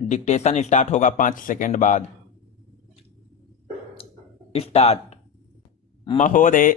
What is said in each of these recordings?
Dictation start होगा 5 second बाद। Start. महोदय,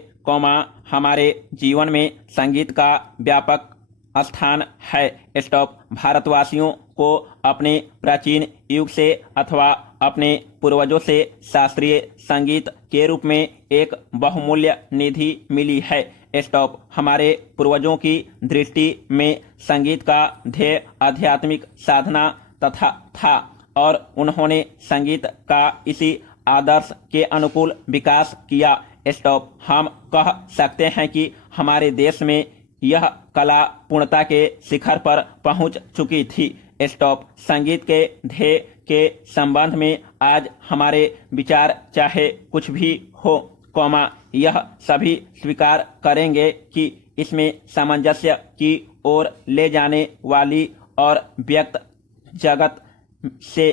हमारे जीवन में संगीत का व्यापक स्थान है। स्टॉप। भारतवासियों को अपने प्राचीन युग से अथवा अपने पूर्वजों से शास्त्रीय संगीत के रूप में एक बहुमूल्य निधि मिली है। स्टॉप। हमारे पूर्वजों की दृष्टि में संगीत का ध्येय आध्यात्मिक साधना तथा था और उन्होंने संगीत का इसी आदर्श के अनुकूल विकास किया। स्टॉप। हम कह सकते हैं कि हमारे देश में यह कला पूर्णता के शिखर पर पहुंच चुकी थी। स्टॉप। संगीत के ध्येय के संबंध में आज हमारे विचार चाहे कुछ भी हो, यह सभी स्वीकार करेंगे कि इसमें सामंजस्य की ओर ले जाने वाली और व्यक्त जगत से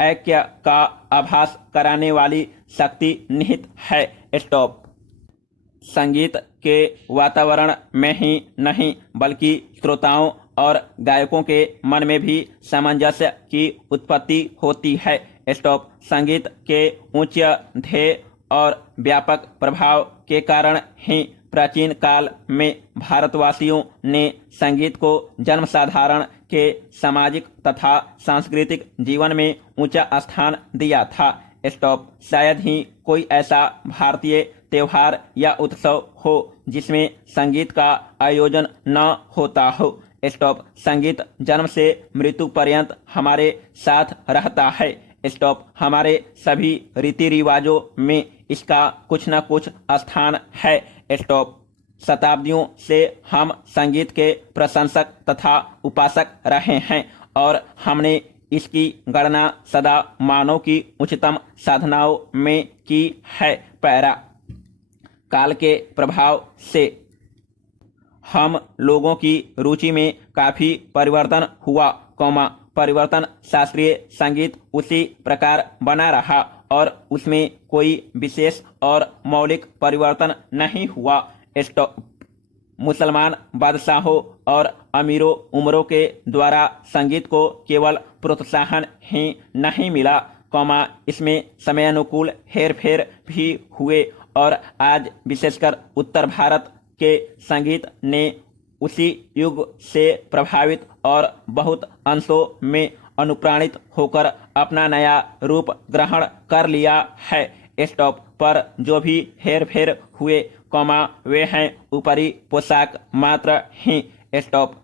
ऐक्य का आभास कराने वाली शक्ति निहित है। स्टॉप। संगीत के वातावरण में ही नहीं बल्कि श्रोताओं और गायकों के मन में भी सामंजस्य की उत्पत्ति होती है। स्टॉप। संगीत के उच्च ध्येय और व्यापक प्रभाव के कारण ही प्राचीन काल में भारतवासियों ने संगीत को जन्मसाधारण के सामाजिक तथा सांस्कृतिक जीवन में ऊंचा स्थान दिया था। स्टॉप। शायद ही कोई ऐसा भारतीय त्योहार या उत्सव हो जिसमें संगीत का आयोजन न होता हो। स्टॉप। संगीत जन्म से मृत्यु पर्यंत हमारे साथ रहता है। स्टॉप। हमारे सभी रीति रिवाजों में इसका कुछ न कुछ स्थान है। स्टॉप। शताब्दियों से हम संगीत के प्रशंसक तथा उपासक रहे हैं और हमने इसकी गणना सदा मानव की उच्चतम साधनाओं में की है। पैरा। काल के प्रभाव से हम लोगों की रुचि में काफी परिवर्तन हुआ, परिवर्तन शास्त्रीय संगीत उसी प्रकार बना रहा और उसमें कोई विशेष और मौलिक परिवर्तन नहीं हुआ। मुसलमान बादशाहों और अमीरों उमरों के द्वारा संगीत को केवल प्रोत्साहन ही नहीं मिला, इसमें समयानुकूल हेरफेर भी हुए और आज विशेषकर उत्तर भारत के संगीत ने उसी युग से प्रभावित और बहुत अंशों में अनुप्राणित होकर अपना नया रूप ग्रहण कर लिया है। स्टॉप। पर जो भी हेरफेर हुए, वे हैं ऊपरी पोशाक मात्र ही। स्टॉप।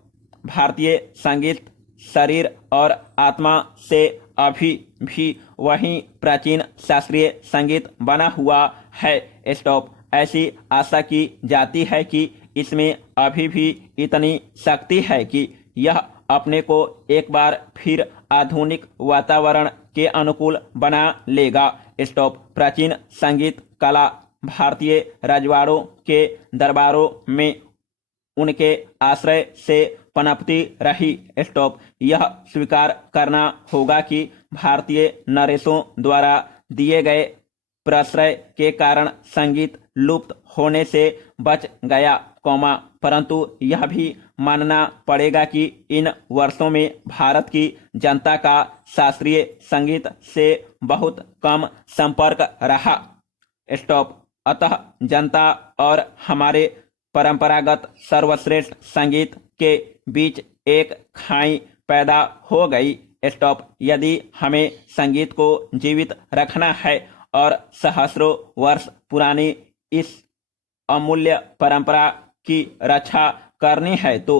भारतीय संगीत शरीर और आत्मा से अभी भी वही प्राचीन शास्त्रीय संगीत बना हुआ है। स्टॉप। ऐसी आशा की जाती है कि इसमें अभी भी इतनी शक्ति है कि यह अपने को एक बार फिर आधुनिक वातावरण के अनुकूल बना लेगा। स्टॉप। प्राचीन संगीत कला भारतीय रजवाड़ों के दरबारों में उनके आश्रय से पनपती रही। स्टॉप। यह स्वीकार करना होगा कि भारतीय नरेशों द्वारा दिए गए प्रश्रय के कारण संगीत लुप्त होने से बच गया, परंतु यह भी मानना पड़ेगा कि इन वर्षों में भारत की जनता का शास्त्रीय संगीत से बहुत कम संपर्क रहा। स्टॉप। अतः जनता और हमारे परंपरागत सर्वश्रेष्ठ संगीत के बीच एक खाई पैदा हो गई। स्टॉप। यदि हमें संगीत को जीवित रखना है और सहस्रों वर्ष पुरानी इस अमूल्य परंपरा की रक्षा करनी है तो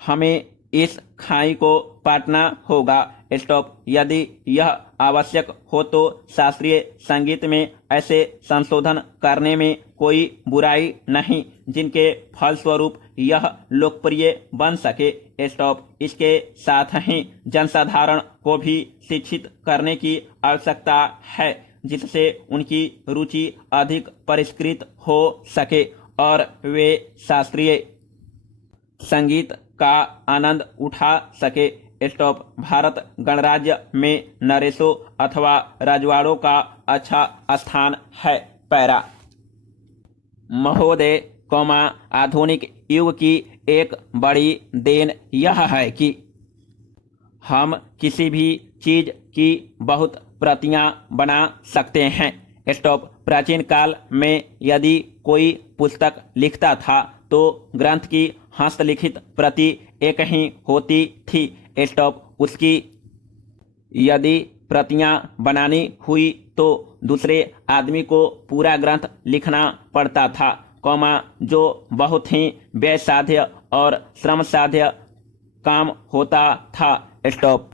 हमें इस खाई को पाटना होगा। स्टॉप। यदि यह आवश्यक हो तो शास्त्रीय संगीत में ऐसे संशोधन करने में कोई बुराई नहीं जिनके फलस्वरूप यह लोकप्रिय बन सके। स्टॉप। इसके साथ ही जनसाधारण को भी शिक्षित करने की आवश्यकता है जिससे उनकी रुचि अधिक परिष्कृत हो सके और वे शास्त्रीय संगीत का आनंद उठा सके। स्टॉप। भारत गणराज्य में नरेशों अथवा रजवाड़ों का अच्छा स्थान है। पैरा। महोदय, आधुनिक युग की एक बड़ी देन यह है कि हम किसी भी चीज की बहुत प्रतियां बना सकते हैं। स्टॉप। प्राचीन काल में यदि कोई पुस्तक लिखता था तो ग्रंथ की हस्तलिखित प्रति एक ही होती थी। स्टॉप। उसकी यदि प्रतियां बनानी हुई तो दूसरे आदमी को पूरा ग्रंथ लिखना पड़ता था, जो बहुत ही व्ययसाध्य और श्रमसाध्य काम होता था। स्टॉप।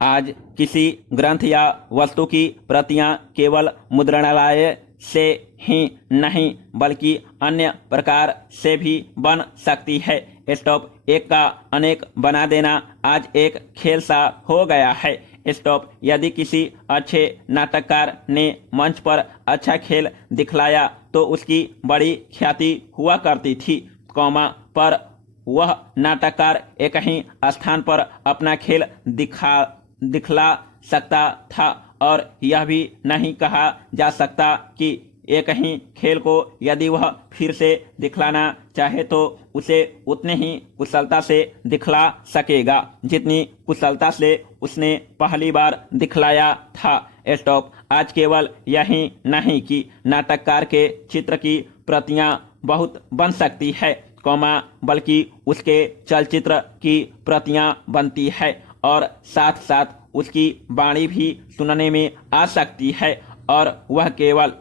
आज किसी ग्रंथ या वस्तु की प्रतियां केवल मुद्रणालय से ही नहीं बल्कि अन्य प्रकार से भी बन सकती है। स्टॉप। एक का अनेक बना देना आज एक खेल सा हो गया है। स्टॉप। यदि किसी अच्छे नाटककार ने मंच पर अच्छा खेल दिखलाया तो उसकी बड़ी ख्याति हुआ करती थी, पर वह नाटककार एक ही स्थान पर अपना खेल दिखला सकता था और यह भी नहीं कहा जा सकता कि एक ही खेल को यदि वह फिर से दिखलाना चाहे तो उसे उतने ही कुशलता से दिखला सकेगा जितनी कुशलता से उसने पहली बार दिखलाया था। स्टॉप। आज केवल यही नहीं कि नाटककार के चित्र की प्रतियां बहुत बन सकती है, बल्कि उसके चलचित्र की प्रतियां बनती है और साथ साथ उसकी वाणी भी सुनने में आ सकती है और वह केवल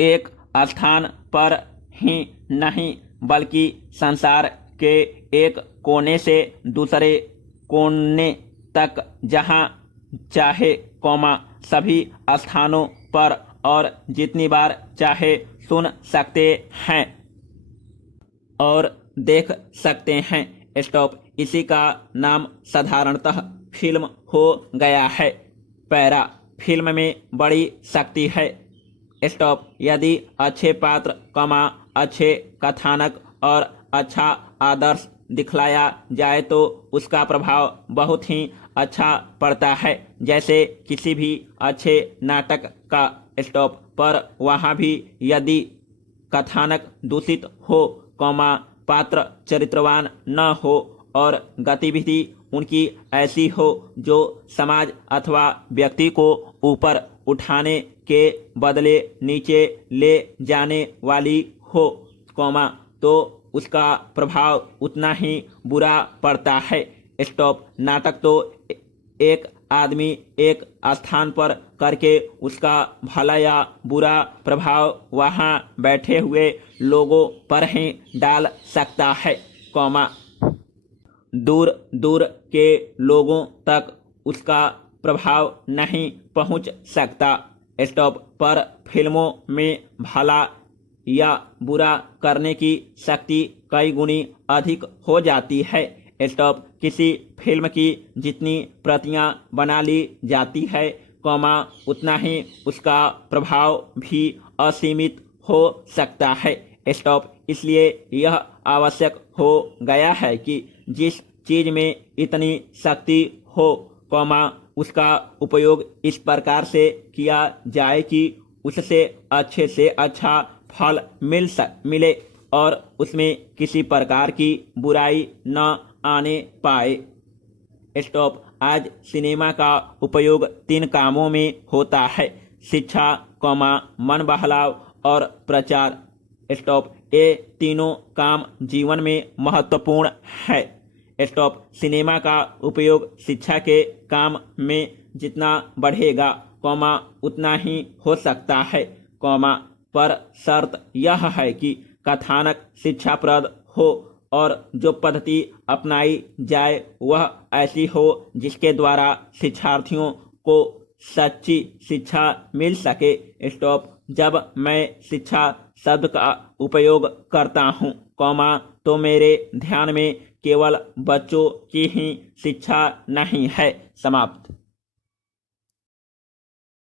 एक स्थान पर ही नहीं बल्कि संसार के एक कोने से दूसरे कोने तक जहां चाहे, सभी स्थानों पर और जितनी बार चाहे सुन सकते हैं और देख सकते हैं। स्टॉप। इसी का नाम साधारणतः फिल्म हो गया है। पैरा। फिल्म में बड़ी शक्ति है। स्टॉप। यदि अच्छे पात्र, अच्छे कथानक और अच्छा आदर्श दिखलाया जाए तो उसका प्रभाव बहुत ही अच्छा पड़ता है, जैसे किसी भी अच्छे नाटक का। स्टॉप। पर वहाँ भी यदि कथानक दूषित हो, पात्र चरित्रवान न हो और गतिविधि उनकी ऐसी हो जो समाज अथवा व्यक्ति को ऊपर उठाने के बदले नीचे ले जाने वाली हो, तो उसका प्रभाव उतना ही बुरा पड़ता है। स्टॉप। नाटक तो एक आदमी एक स्थान पर करके उसका भला या बुरा प्रभाव वहाँ बैठे हुए लोगों पर ही डाल सकता है, दूर दूर के लोगों तक उसका प्रभाव नहीं पहुँच सकता। स्टॉप। पर फिल्मों में भला या बुरा करने की शक्ति कई गुनी अधिक हो जाती है। स्टॉप। किसी फिल्म की जितनी प्रतियां बना ली जाती है, उतना ही उसका प्रभाव भी असीमित हो सकता है। स्टॉप। इसलिए यह आवश्यक हो गया है कि जिस चीज में इतनी शक्ति हो, उसका उपयोग इस प्रकार से किया जाए कि उससे अच्छे से अच्छा फल मिले और उसमें किसी प्रकार की बुराई न आने पाए। स्टॉप। आज सिनेमा का उपयोग 3 कामों में होता है: शिक्षा, मन बहलाव और प्रचार। स्टॉप। ये तीनों काम जीवन में महत्वपूर्ण है। स्टॉप। सिनेमा का उपयोग शिक्षा के काम में जितना बढ़ेगा, उतना ही हो सकता है, पर शर्त यह है कि कथानक शिक्षाप्रद हो और जो पद्धति अपनाई जाए वह ऐसी हो जिसके द्वारा शिक्षार्थियों को सच्ची शिक्षा मिल सके। स्टॉप। जब मैं शिक्षा शब्द का उपयोग करता हूँ, तो मेरे ध्यान में केवल बच्चों की ही शिक्षा नहीं है। समाप्त।